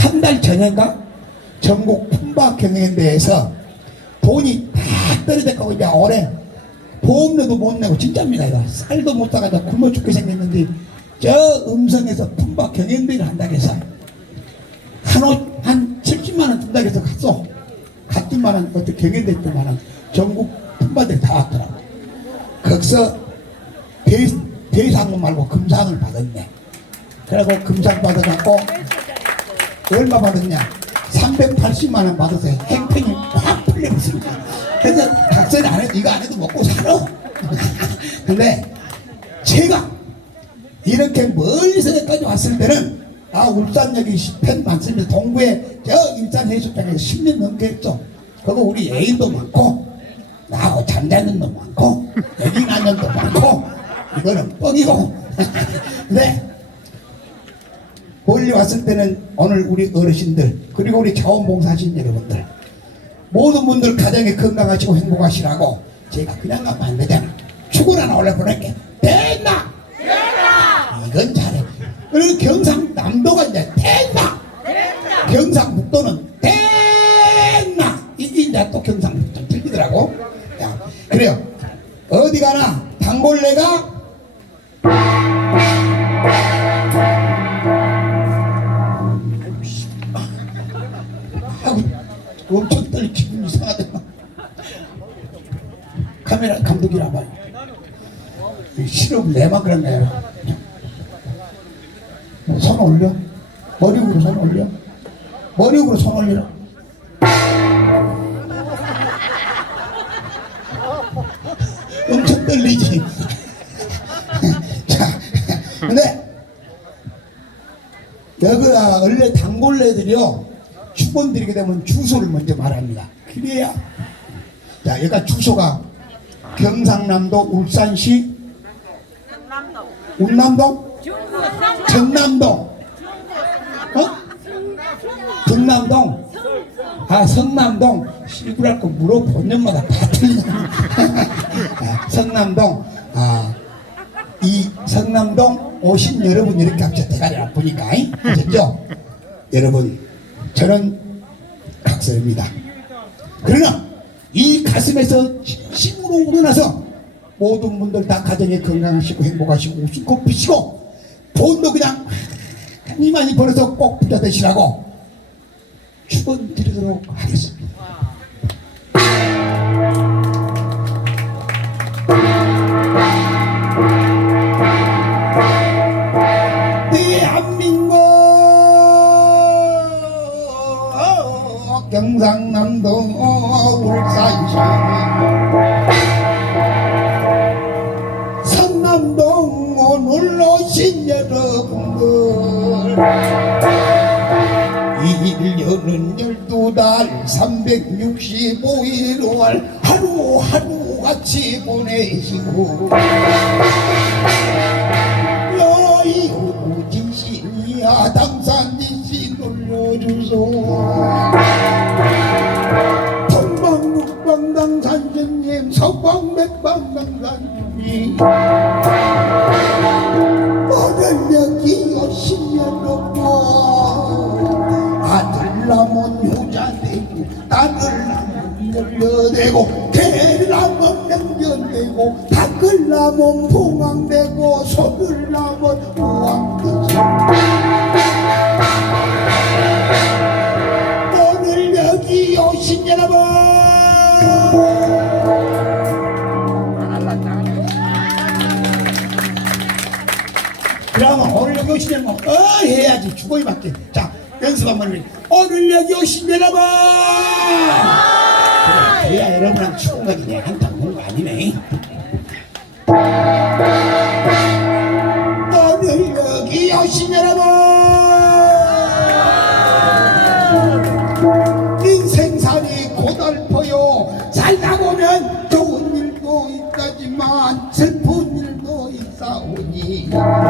한 달 전인가? 전국 품바 경연대회에서 돈이 다 떨어졌고 이제 올해 보험료도 못 내고 진짜입니다 이거. 쌀도 못 사가지고 굶어 죽게 생겼는데 저 음성에서 품바 경연대회를 한다고 해서 한옷 한 70만 원 준다고 해서 갔어. 갔더만은 그때 경연대 때만은 전국 품바들 다 왔더라고. 거기서 대, 대상은 말고 금상을 받았네. 그리고 금상 받아갖고 얼마 받았냐? 380만 원 받았어요. 행편이 확 풀려버렸습니다. 그래서 각설이 안 해도 이거 안 해도 먹고 살아. 근데 제가 이렇게 멀리서 여기까지 왔을 때는 아 울산역이 팬 많습니다. 동구에 저 일산 해수장에서 10년 넘게 했죠. 그거 우리 애인도 많고 나하고 잠자는 놈 많고 여기 나는 도 많고 이거는 뻥이고 근데 멀리 왔을 때는 오늘 우리 어르신들 그리고 우리 자원봉사하신 여러분들 모든 분들 가정에 건강하시고 행복하시라고 제가 그냥 가면 안 되잖아. 축을 하나 올려보낼게. 됐나? 이건 잘해. 그리고 경상남도가 이제 됐나? 경상북도는 됐나? 이게 이제 또 경상북도 좀 틀리더라고. 자, 그래요. 어디 가나? 단골레가 카메라 감독이라 봐요. 실업 내만 그런 거예요. 손 올려. 머리 위로 손 올려. 머리 위로 손 올려. 엄청 떨리지. 자, 근데 여기가 원래 단골레들이요 축원 드리게 되면 주소를 먼저 말합니다 그래야 자 여기가 주소가 경상남도 울산시 운남동 전남동 어? 경남동? 아 성남동. 시구랄 거 물어본 년마다. 다 틀리네 아, 성남동. 아 이 성남동 오신 여러분 이렇게 합쳐 대가리 아프니까 잉? 아셨죠? 여러분 저는 각설입니다. 그러나 이 가슴에서 심으로 우러나서 모든 분들 다 가정에 건강하시고 행복하시고 웃음 꽃 피시고 돈도 그냥 많이 많이 벌어서 꼭 부자 되시라고 축원 드리도록 하겠습니다 1년은 12달 365일 5월 하루하루 같이 보내시고 여의 우진신이야 당산진신 놀려주소. 동방국방당산전님 서방 백방 당산님 남은 열려되고 개를 남은 명견되고 닭을 남은 봉황되고 소를 남은 우왕되고 오늘 여기 오신 여러분. 그러면 오늘 여기 오신 여러분. 어 해야지. 주거이밖에. 자 연습 한번 해 오늘 여기 오신 여러분 그래야 여러분한테 축구가지 내가 한탕 본거 아니네